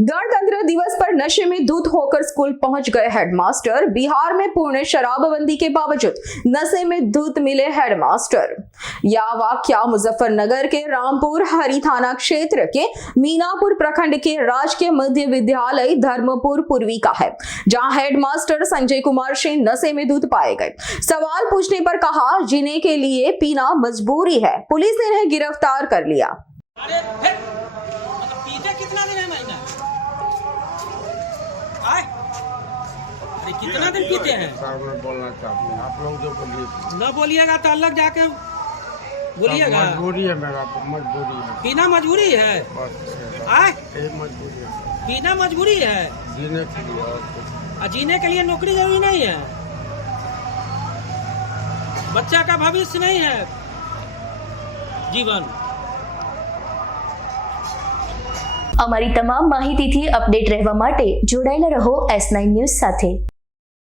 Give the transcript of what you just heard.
गणतंत्र दिवस पर नशे में धुत होकर स्कूल पहुंच गए हेडमास्टर। बिहार में पूर्ण शराबबंदी के बावजूद नशे में धुत मिले हेडमास्टर। यह वाकया मुजफ्फरनगर के रामपुर हरी थाना क्षेत्र के मीनापुर प्रखंड के राजकीय मध्य विद्यालय धर्मपुर पूर्वी का है, जहां हेडमास्टर संजय कुमार सिंह नशे में धुत पाए गए। सवाल पूछने पर कहा जीने के लिए पीना मजबूरी है। पुलिस ने इन्हें गिरफ्तार कर लिया। पीते कितना दिन है महीना? अरे कितना दिन पीते हैं? सर मैं बोलना चाहती हूँ, आप लोग जो बोलिए न बोलिएगा तो अलग जाके बोलिएगा। मजबूरी है मेरा, तो मजबूरी है, पीना मजबूरी है। बस आए यही मजबूरी है सर, पीना मजबूरी है। जीने के लिए और कुछ। और जीने के लिए नौकरी जरूरी नहीं है। बच्चा का भविष्य नहीं है जीवन। અમારી તમામ માહિતીથી અપડેટ રહેવા માટે જોડાયેલા રહો S9 ન્યૂઝ સાથે।